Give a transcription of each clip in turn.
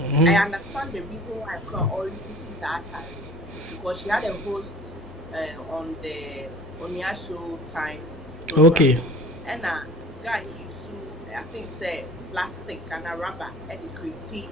I understand the reason why I can't or repeat his attire because she had a host on the Onua Showtime program. Okay. And guy used to, I think, say plastic and a rubber and the create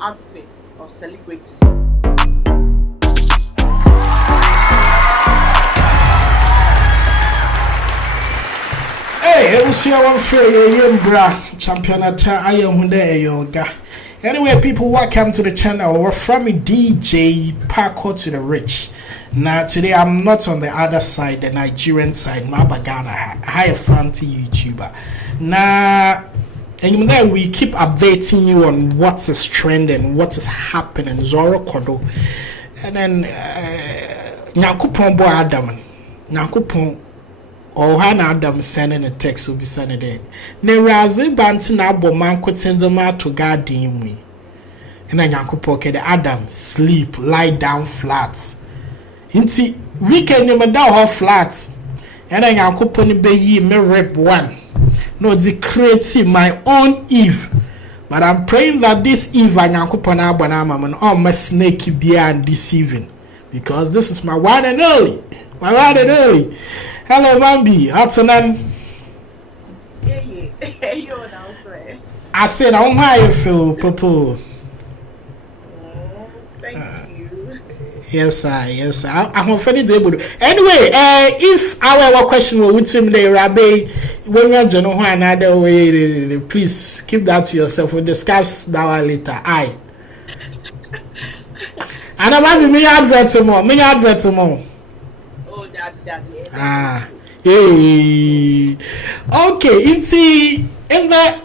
outfits of celebrities. Hey, it was here one fair bra champion at I am yoga. Anyway, people, welcome to the channel. We're from DJ Parkour to the Rich. Now, today I'm not on the other side, the Nigerian side. My bagana, high fancy YouTuber. Now, and then we keep updating you on what is trending, what is happening. Zoro Kodo, and then Nyakupon Bo Adam, Nyakupon. Or Hannah Adam sending a text will be sending it. Nerazi Bantin Abo man could send them out to guarding me. And then Yanko pocket Adam sleep, lie down flat. Inti weekend never down her flat. And then Yanko pony be me rep one. No, the create my own Eve. But I'm praying that this Eve and Yanko Pona Banama and all my snaky beer and deceiving. Because this is my one and only. My one and only. Hello, Mambi. How's it? Yeah, you now swear. I said, how you feel, Popo? Thank you. Yes, sir. Yes, sir. I'm offended able to. Anyway, if our question will with him, the Rabbi, when you're John another way, please keep that to yourself. We'll discuss that later. Aye. And I'm having me advert more. Oh, that. Hey. Okay, it's in the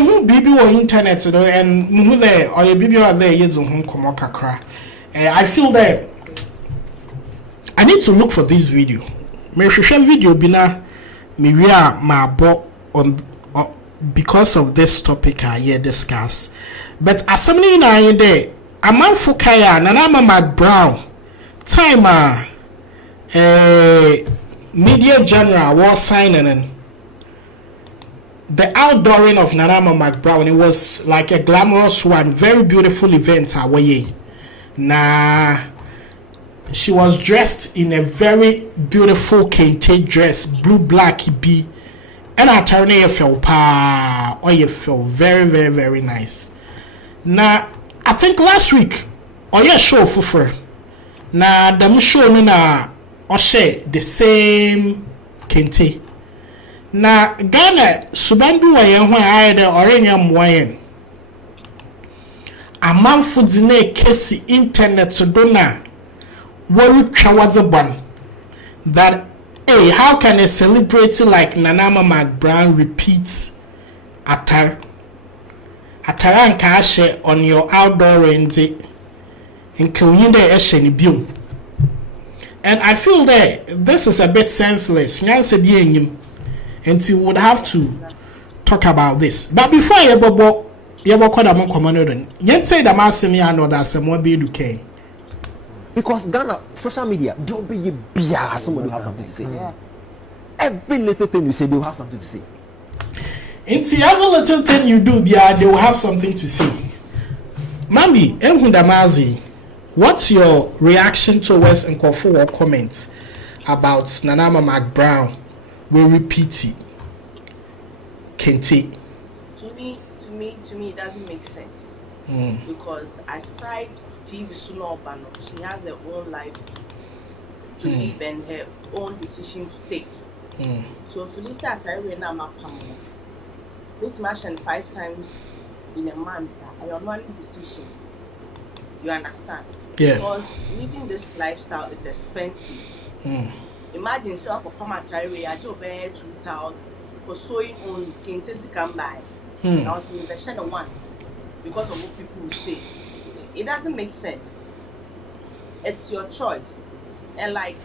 who baby on internet and muhu there or your baby are there years on komo kakra. I feel that I need to look for this video. Me share video bina me wia ma bo on because of this topic I here discuss. But as somebody na there, a man for kaya na na McBrown time media general was signing the outdooring of Narama McBrown. It was like a glamorous one, very beautiful event away. Nah, she was dressed in a very beautiful Kente dress, blue black be, and her turn felt you felt very, very, very nice. Now, I think last week, show for na the show na share the same Kente. Na Ghana subambi wa yen ho ayede orenya mwayen. Amanfo dine kesi internet do na worutwa wadzebon that hey, how can a celebrity like Nanama McBrown repeat ataranka share on your outdoor renzi in Konyinde Esheni Bium. And I feel that this is a bit senseless. And you would have to talk about this. But before you bobo, you call them commandant. You say the mass me and others some more be okay. Because Ghana social media, don't be beer. Somebody will have something to say. Yeah. Every little thing you say, they will have something to say. Every little thing you do, they will have something to say. Mami, Ehundamazi. What's your reaction towards Nkofo comments about Nanama McBrown will repeat it? Kente. To me, it doesn't make sense. Because aside TV Sunobano, she has her own life to live and her own decision to take. So if you listen to her, which mentioned 5 times in a month, I am one decision. You understand? Yeah. Because living this lifestyle is expensive. Imagine so for Pamatari, I do bear 2,000 for sewing only Kente come by. I was in the shadow once because of what people will say. It doesn't make sense. It's your choice. And like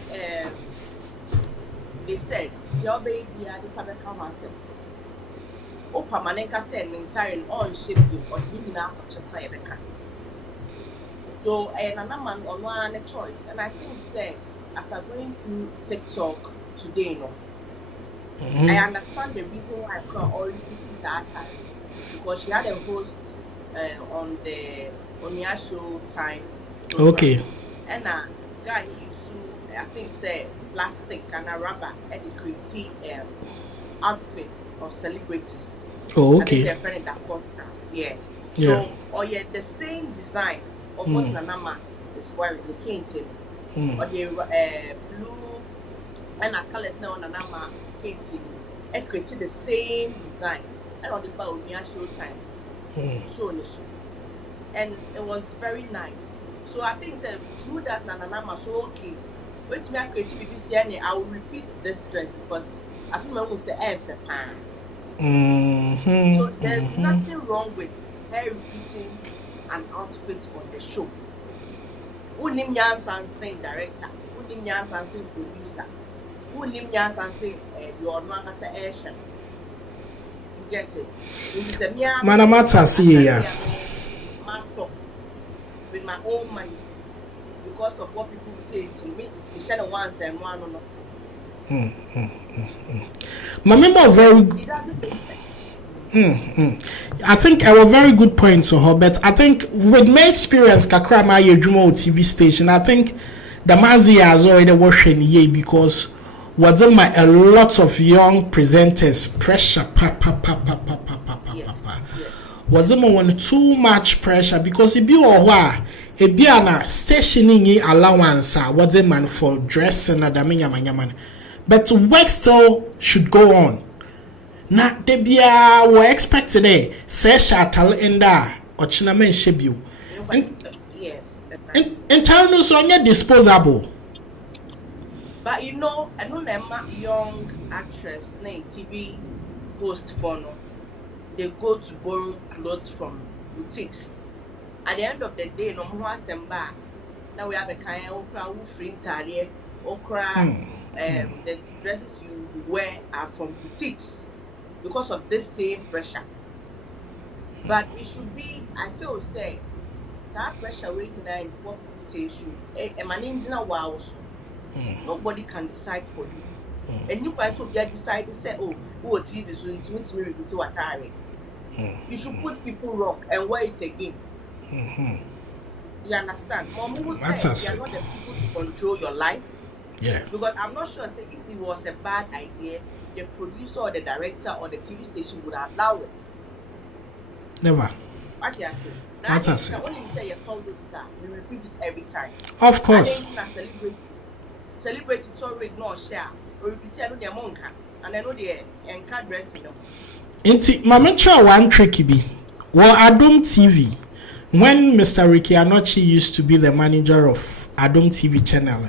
they said, your baby had the public come and say, oh, Pamanenka said, entire on ship you or you now to play the car. So another man on one choice, and I think say after going through TikTok today, I understand the reason why I can't already put his attire because she had a host on the Onua Showtime. Okay. And guy used to, I think, say plastic and a rubber and the create outfits of celebrities. Oh, I think okay. they're friend that comes now. Yeah. Yeah. So, or yeah, the same design of what Nanama is wearing, the Kente, or the blue and a colors now on Nanama Kente, and created the same design. And on the Onua Showtime show this, and it was very nice. So I think through that Nanama so okay. Wait me creative BBC, I will repeat this dress because I feel my own say so there's nothing wrong with her repeating an outfit on the show. Unim Yansan saying director, Unim Yansan saying producer, Unim Yansan saying your Onua Asian. You get it? It is a mere Manamata see ya. With my own money because of what people say to me. The shadow once and one or no. My very. It doesn't make sense. I think I have very good points to her, but I think with my experience, Kakra my TV station, I think the Mazi has already watching ye because what's my a lot of young presenters pressure was one too much pressure because it be or it be an stationing allowance what's a man for dressing and man, but work still should go on. Na debia we expected say shatal enda or chinamen shebu. Yes. And tell no so disposable. But you know, I know them young actress named TV host for no. They go to borrow clothes from boutiques. At the end of the day, no more semba. Now we have a kind of okra free tariye, okra. The dresses you wear are from boutiques because of this same pressure. But it should be, I feel, say, that pressure waiting in what people say should. A man in wow. Nobody can decide for you. And you guys will decide to say, oh, TV is going to me repeat what I read. You should put people wrong and wear it again. You understand? Mom will say you're not the people to control your life. Yeah. Because I'm not sure say if it was a bad idea, the producer or the director or the TV station would allow it. Never. What you say? That is when you say you told it, you repeat it every time. Of course. And then you celebrity to ignore share or repeat it their monk and I know the encourage dressing them. Inti Mamencha one tricky be. Well, Adom TV, when Mr. Ricky Anochi used to be the manager of Adom TV channel,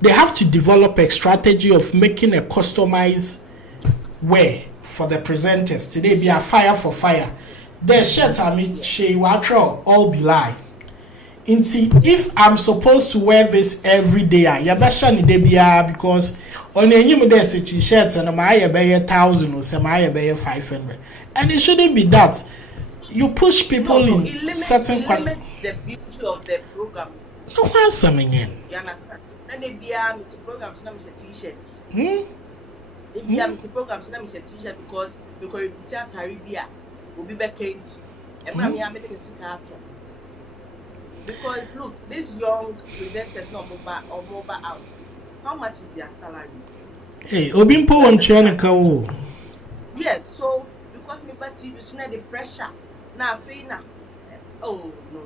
they have to develop a strategy of making a customized way for the presenters. Today be a fire for fire. The shirt I mean she watro all be lie. Inti if I'm supposed to wear this every day, yabasha ni debia because on any modest t-shirts and my be 1,000 or some I be 500. And it shouldn't be that. You push people in certain limits the beauty of the program. No one something in. You understand? Then they be a programs na me t-shirts. They be a programs na me t-shirt because it's a Caribbean will be back Kente. And me am making a because look, these young presenters not mobile out. How much is their salary? Hey, Obimpo on Chianaka. Yes, so because me but TV so the pressure. Now Fina. Oh no.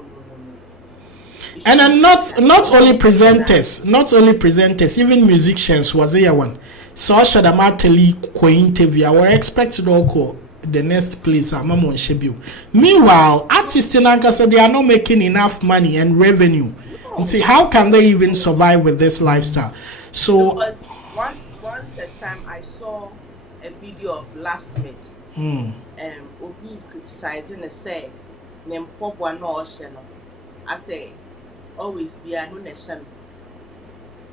And not only presenters, even musicians was here one. So Shadamateli ko interview. I were expected to the next place I'm on Shebu. Meanwhile, artists in Ankasa they are not making enough money and revenue. And see how can they even survive with this lifestyle? So once a time I saw a video of Last Mid. Obi criticizing the say name Pogwa no ocean. I say always be a no nation.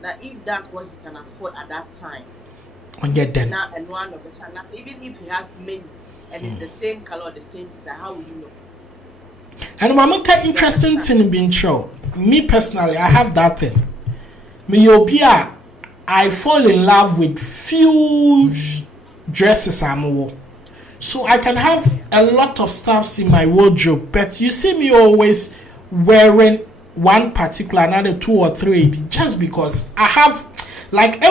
Now if that's what he can afford at that time. Now and one of the channels, even if he has many and it's the same color, the same design, how will you know? And Mamaka interesting thing being true. Me personally, I have that thing. Myopia, I fall in love with few dresses I'm wearing. So I can have a lot of stuffs in my wardrobe, but you see me always wearing one particular, another 2 or 3, just because I have, like, I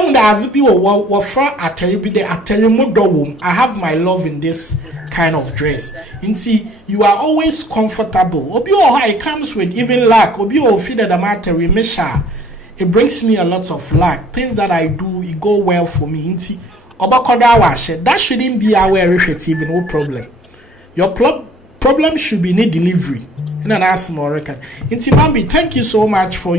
have my love in this kind of dress. And see, you are always comfortable. It comes with even luck. It brings me a lot of luck. Things that I do, it go well for me. That shouldn't be our initiative, no problem. Your problem should be in delivery. And then ask more record. Bambi, thank you so much for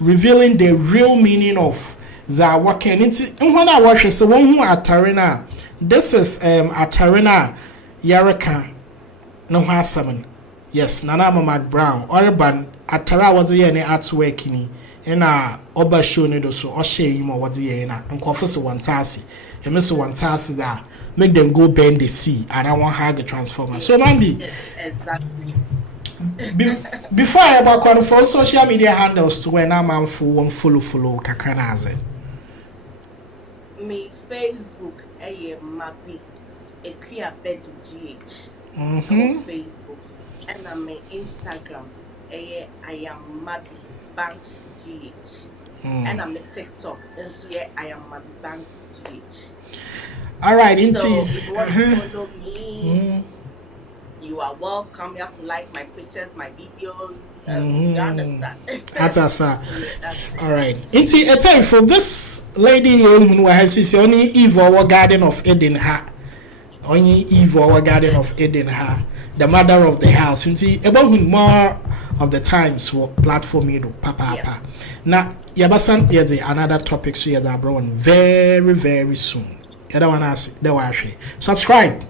revealing the real meaning of Zawaken. When I watch it, one who Atarena. This is Atarena Yaraka no Hasaman. Yes, Nanama McBrown. Orban Atara was the any artwork in Oba Shonido so Oshe Yuma was the and Confessor one tassy. And Mr. One tassy that make them go bend the sea and I want her the transformer. So Bambi. Yes, exactly. Before I back on for social media handles to when I'm on for one follow kakranaze. Me Facebook Mabi Ekia Bed GH on Facebook and I'm on Instagram I am Mabi Banks GH and I'm on TikTok and so I am Mabi Banks GH. All right, so if you want to follow me, you are welcome. You have to like my pictures, my videos. You understand? That's all right. It's a time for this lady who has only Eve or Garden of Eden ha. Only Eve or Garden of Eden ha. The mother of the house. About more of the times for platform papa. Now, Yabasan is another topic so that brought very, very soon. The one subscribe.